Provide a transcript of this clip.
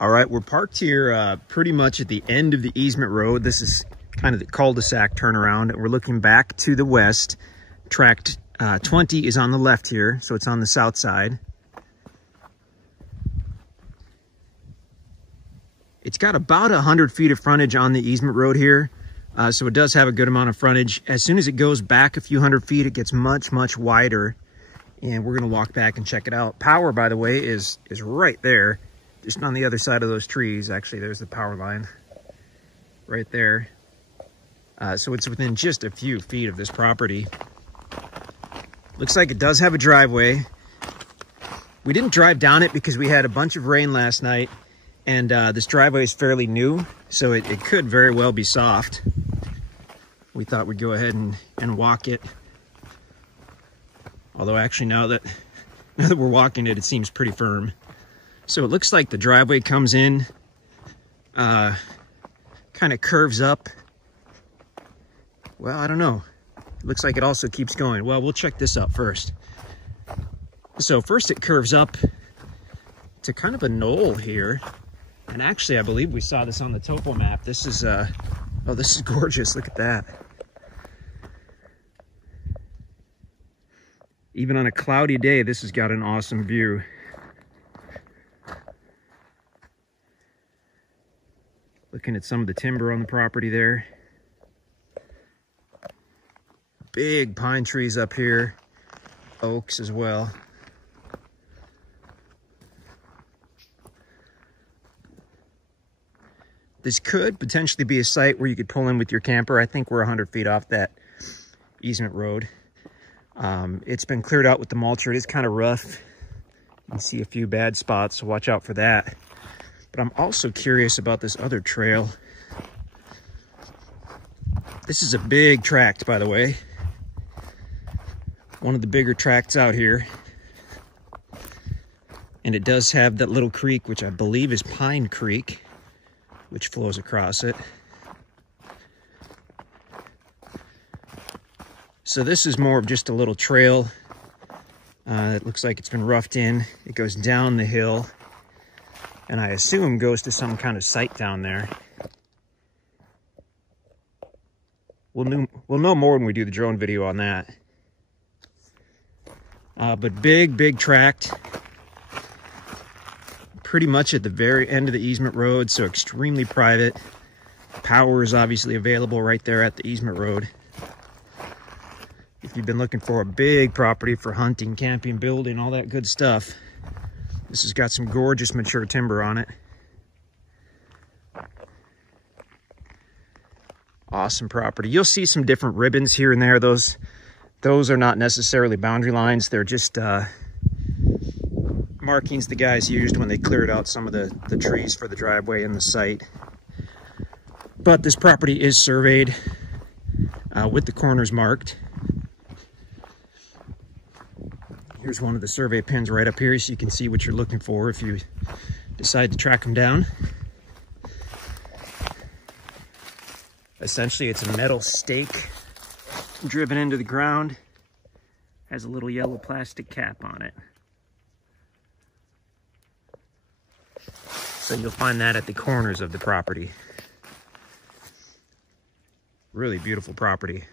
All right, we're parked here pretty much at the end of the easement road. This is kind of the cul-de-sac turnaround, and we're looking back to the west. Tract 20 is on the left here, so it's on the south side. It's got about 100 feet of frontage on the easement road here, so it does have a good amount of frontage. As soon as it goes back a few hundred feet, it gets much, much wider, and we're gonna walk back and check it out. Power, by the way, is right there, just on the other side of those trees. Actually, there's the power line right there. So it's within just a few feet of this property. Looks like it does have a driveway. We didn't drive down it because we had a bunch of rain last night, and this driveway is fairly new, so it could very well be soft. We thought we'd go ahead and walk it. Although actually now that we're walking it, it seems pretty firm. So it looks like the driveway comes in, kind of curves up. Well, I don't know. It looks like it also keeps going. Well, we'll check this out first. So first it curves up to kind of a knoll here. And actually, I believe we saw this on the topo map. This is, oh, this is gorgeous. Look at that. Even on a cloudy day, this has got an awesome view. Looking at some of the timber on the property there. Big pine trees up here. Oaks as well. This could potentially be a site where you could pull in with your camper. I think we're 100 feet off that easement road. It's been cleared out with the mulcher. It is kind of rough. You can see a few bad spots, so watch out for that. But I'm also curious about this other trail. This is a big tract, by the way. One of the bigger tracts out here. And it does have that little creek, which I believe is Pine Creek, which flows across it. So this is more of just a little trail. It looks like it's been roughed in. It goes down the hill, and I assume goes to some kind of site down there. We'll know more when we do the drone video on that. But big tract. Pretty much at the very end of the easement road, so extremely private. Power is obviously available right there at the easement road. If you've been looking for a big property for hunting, camping, building, all that good stuff, this has got some gorgeous mature timber on it. Awesome property. You'll see some different ribbons here and there. Those are not necessarily boundary lines. They're just markings the guys used when they cleared out some of the trees for the driveway and the site. But this property is surveyed with the corners marked. Here's one of the survey pins right up here, so you can see what you're looking for if you decide to track them down. Essentially, it's a metal stake driven into the ground. Has a little yellow plastic cap on it. So you'll find that at the corners of the property. Really beautiful property.